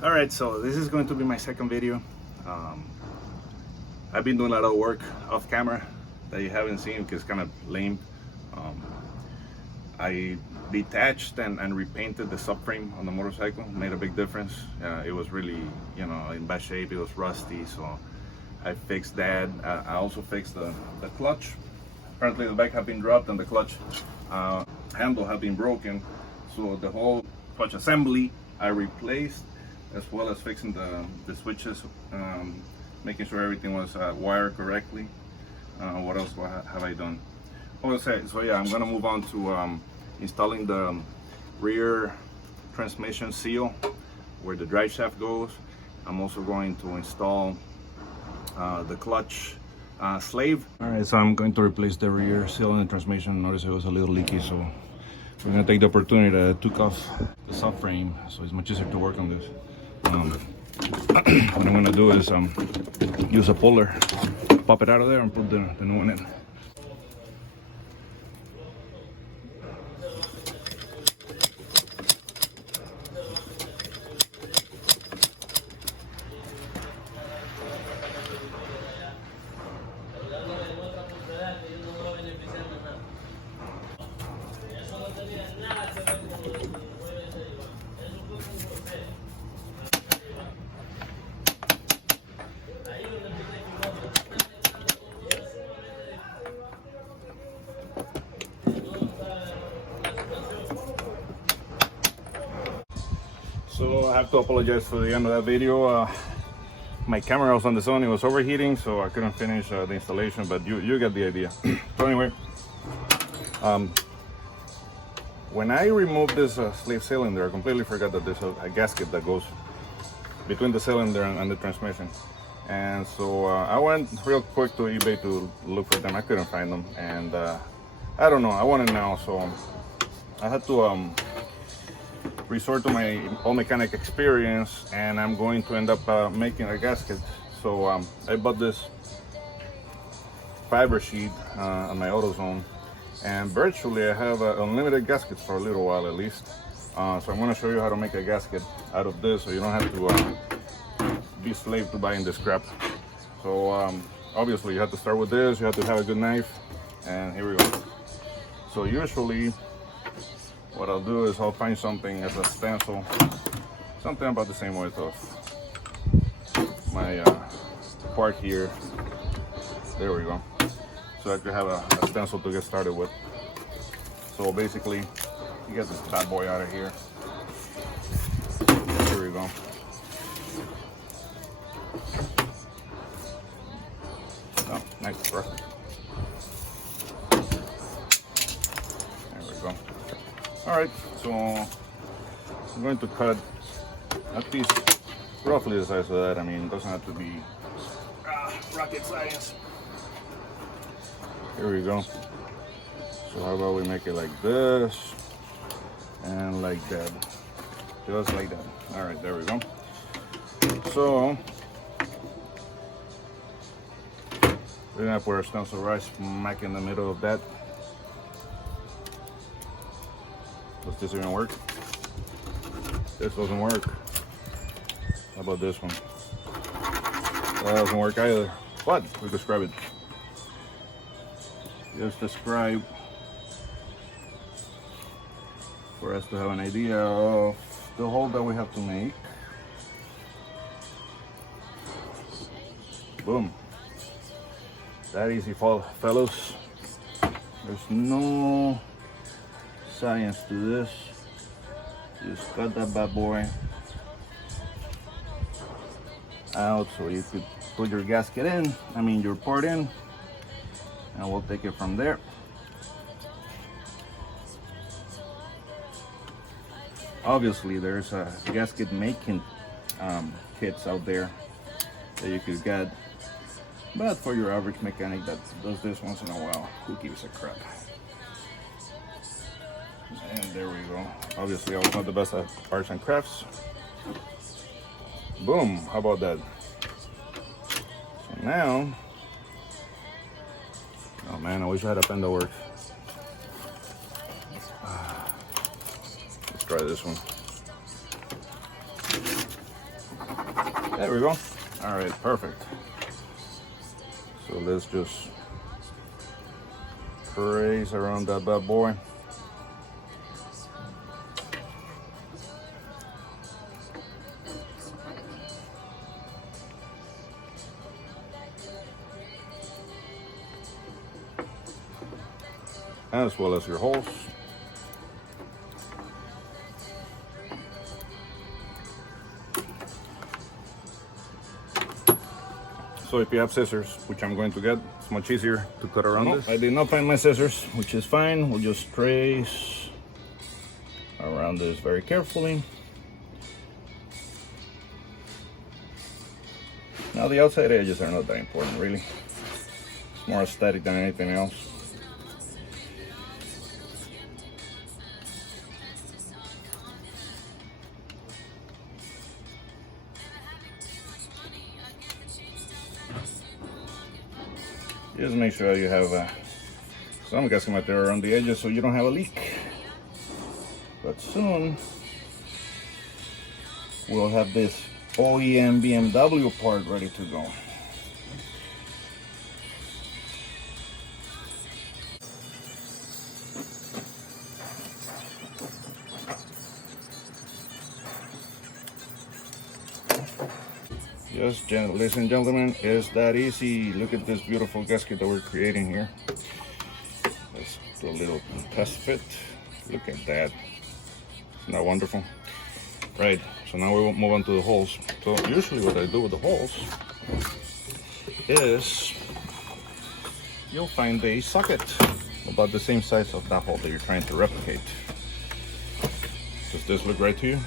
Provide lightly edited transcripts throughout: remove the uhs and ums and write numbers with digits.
All right, so this is going to be my second video. I've been doing a lot of work off camera that you haven't seen because it's kind of lame. Um, I detached and repainted the subframe on the motorcycle. Made a big difference. It was really, in bad shape. It was rusty, so I fixed that. I also fixed the clutch. Apparently the bike had been dropped and the clutch handle had been broken. So the whole clutch assembly I replaced, as well as fixing the switches, making sure everything was wired correctly. What else have I done? So yeah, I'm gonna move on to installing the rear transmission seal where the drive shaft goes. I'm also going to install the clutch slave. All right, so I'm going to replace the rear seal in the transmission. Notice it was a little leaky, so we're gonna take the opportunity to took off the subframe, so it's much easier to work on this. What I'm gonna do is use a puller, pop it out of there, and put the new one in. So I have to apologize for the end of that video. My camera was on the zone, it was overheating, so I couldn't finish the installation, but you get the idea. So anyway, when I removed this sleeve cylinder, I completely forgot that there's a gasket that goes between the cylinder and the transmission. And so I went real quick to eBay to look for them. I couldn't find them, and I don't know, I want it now, so I had to resort to my all mechanic experience, and I'm going to end up making a gasket. So I bought this fiber sheet on my AutoZone, and virtually I have unlimited gaskets for a little while at least. So I'm going to show you how to make a gasket out of this, so you don't have to be slave to buying this crap. So obviously you have to start with this, you have to have a good knife, and here we go. So usually what I'll do is I'll find something as a stencil, something about the same width of my part here. There we go. So I could have a stencil to get started with. So basically, you get this bad boy out of here. Here we go. Oh, nice, perfect. There we go. All right, so I'm going to cut a piece roughly the size of that. I mean, it doesn't have to be rocket science. Here we go. So how about we make it like this and like that, just like that. All right, there we go. So we're gonna put our stencil right smack in the middle of that. Does this even work? This doesn't work. How about this one? That doesn't work either. But we describe it. Just describe for us to have an idea of the hole that we have to make. Boom. That easy, fellas. There's no science to this. Just cut that bad boy out so you could put your gasket in, your part in, and we'll take it from there. Obviously there's a gasket making kits out there that you could get, but for your average mechanic that does this once in a while, who gives a crap? And there we go. Obviously I was not the best at arts and crafts. Boom, how about that? So now, oh man, I wish I had a pen that works. Let's try this one. There we go. All right, perfect. So let's just trace around that bad boy. As well as your holes. So if you have scissors, which I'm going to get, it's much easier to cut around this. I did not find my scissors, which is fine. We'll just trace around this very carefully. Now the outside edges are not that important, really. It's more aesthetic than anything else. Just make sure you have some gasket material around the edges so you don't have a leak. But soon we'll have this OEM BMW part ready to go. Yes, ladies and gentlemen, it's that easy. Look at this beautiful gasket that we're creating here. Let's do a little test fit. Look at that. Isn't that wonderful? Right, so now we will move on to the holes. So usually what I do with the holes is you'll find a socket about the same size of that hole that you're trying to replicate. Does this look right to you?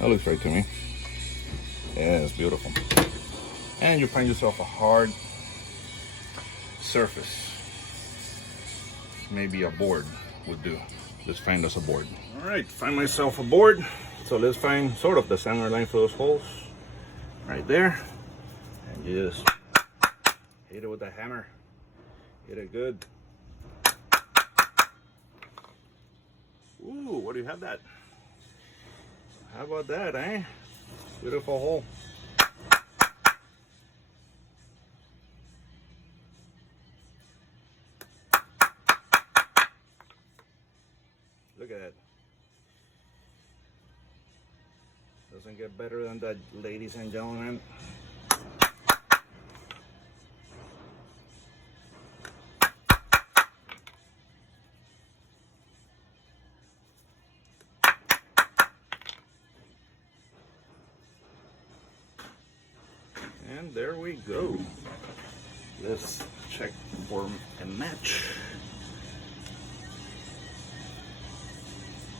That looks right to me. Yeah, it's beautiful. And you find yourself a hard surface. Maybe a board would do. Let's find us a board. All right, find myself a board. So let's find sort of the center line for those holes. Right there. And just hit it with a hammer. Hit it good. Ooh, what do you have that? How about that, eh? Beautiful hole. Look at that. Doesn't get better than that, ladies and gentlemen. And there we go. Let's check for a match.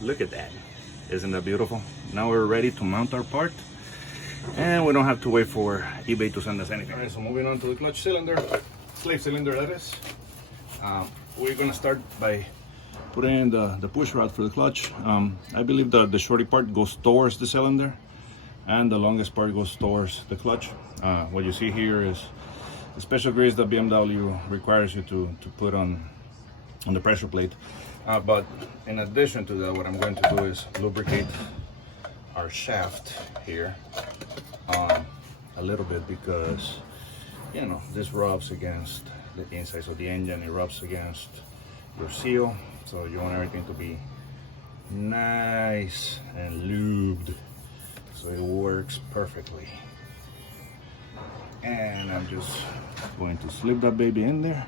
Look at that. Isn't that beautiful? Now we're ready to mount our part. And we don't have to wait for eBay to send us anything. All right, so moving on to the clutch cylinder, slave cylinder that is. We're gonna start by putting in the push rod for the clutch. I believe the shorty part goes towards the cylinder and the longest part goes towards the clutch. What you see here is the special grease that BMW requires you to put on the pressure plate. But in addition to that, what I'm going to do is lubricate our shaft here a little bit, because you know this rubs against the insides of the engine, it rubs against your seal, so you want everything to be nice and lubed so it works perfectly. And I'm just going to slip that baby in there.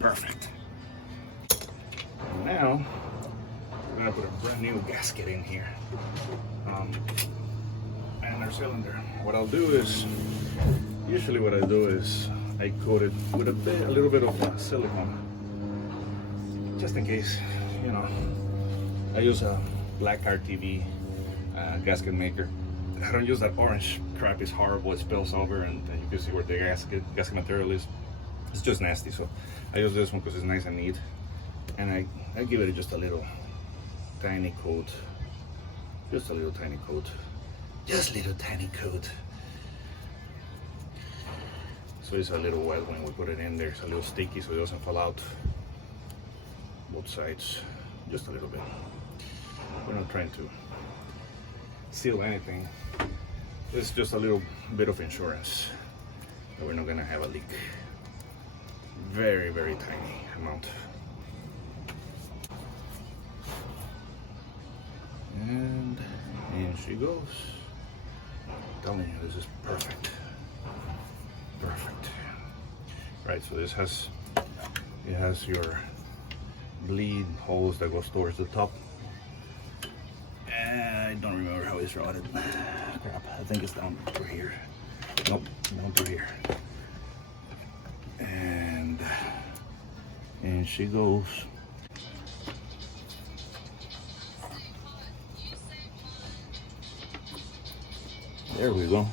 Perfect. And now we're gonna put a brand new gasket in here, and our cylinder. What I'll do is, usually what I do is I coat it with a little bit of silicone, just in case. You know, I use a black RTV gasket maker. I don't use that orange crap. It's horrible. It spills over, and you can see where the gasket material is. It's just nasty. So I use this one because it's nice and neat, and I give it just a little tiny coat, just a little tiny coat, just a little tiny coat. So it's a little wet when we put it in there. It's a little sticky, so it doesn't fall out. Both sides. just a little bit. We're not trying to seal anything. It's just a little bit of insurance that we're not gonna have a leak. Very, very tiny amount. And in she goes. I'm telling you, this is perfect. Perfect. Right, so this has, it has your bleed hose that goes towards the top. I don't remember how it's routed. Crap, I think it's down through here. Nope, down through here. And in she goes. There we go.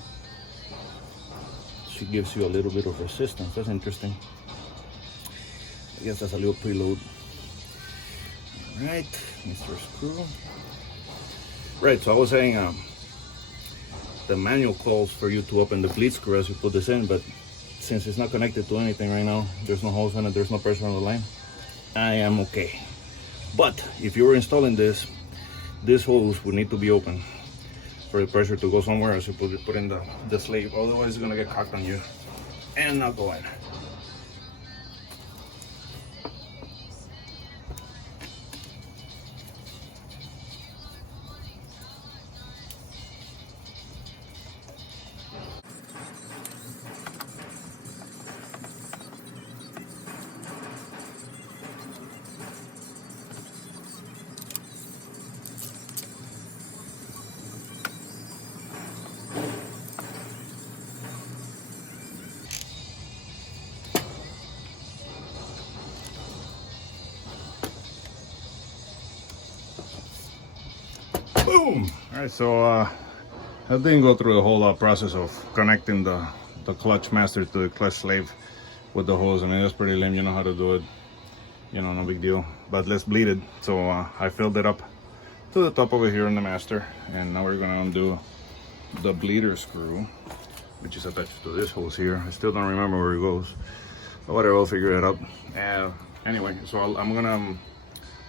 She gives you a little bit of resistance. That's interesting. I guess that's a little preload. Right, Mr. Screw. Right, so I was saying the manual calls for you to open the bleed screw as you put this in, but since it's not connected to anything right now, there's no hose in it, there's no pressure on the line, I am okay. But if you were installing this hose would need to be open for the pressure to go somewhere as you put in the sleeve, otherwise it's gonna get cocked on you and not go in. Boom! Alright, so I didn't go through the whole process of connecting the clutch master to the clutch slave with the hose. I mean, that's pretty lame. You know how to do it. You know, no big deal. But let's bleed it. So I filled it up to the top over here in the master. And now we're going to undo the bleeder screw, which is attached to this hose here. I still don't remember where it goes. But whatever, I'll figure it out. Anyway, so I'm going to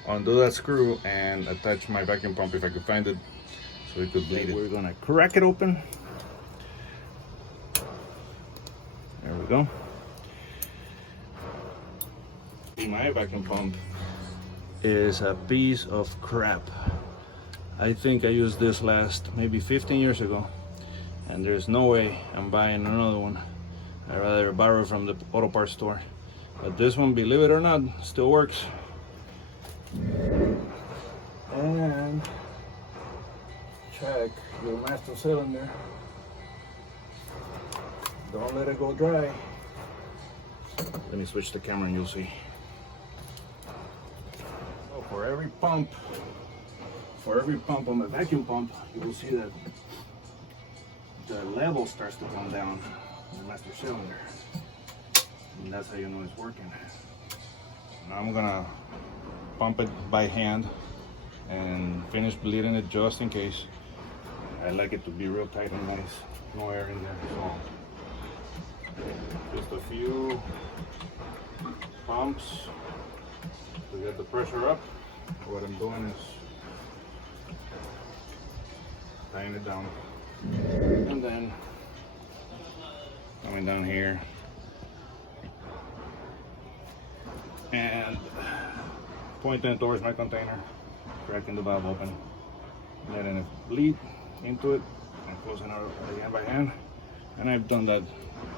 undo that screw and attach my vacuum pump if I could find it so we could bleed it. We're gonna crack it open. There we go. My vacuum pump is a piece of crap. I think I used this last maybe 15 years ago, and there's no way I'm buying another one. I'd rather borrow from the auto parts store. But this one, believe it or not, still works. And check your master cylinder. Don't let it go dry. Let me switch the camera and you'll see. So for every pump on the vacuum pump, you will see that the level starts to come down in the master cylinder. And that's how you know it's working. Now I'm gonna pump it by hand and finish bleeding it just in case. I like it to be real tight and nice, no air in there. So just a few pumps to get the pressure up. What I'm doing is tying it down and then coming down here and pointing towards my container, cracking the valve open, letting it bleed into it, and closing it again by hand. And I've done that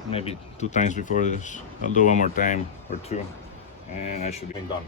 maybe 2 times before this. I'll do one more time or 2, and I should be done.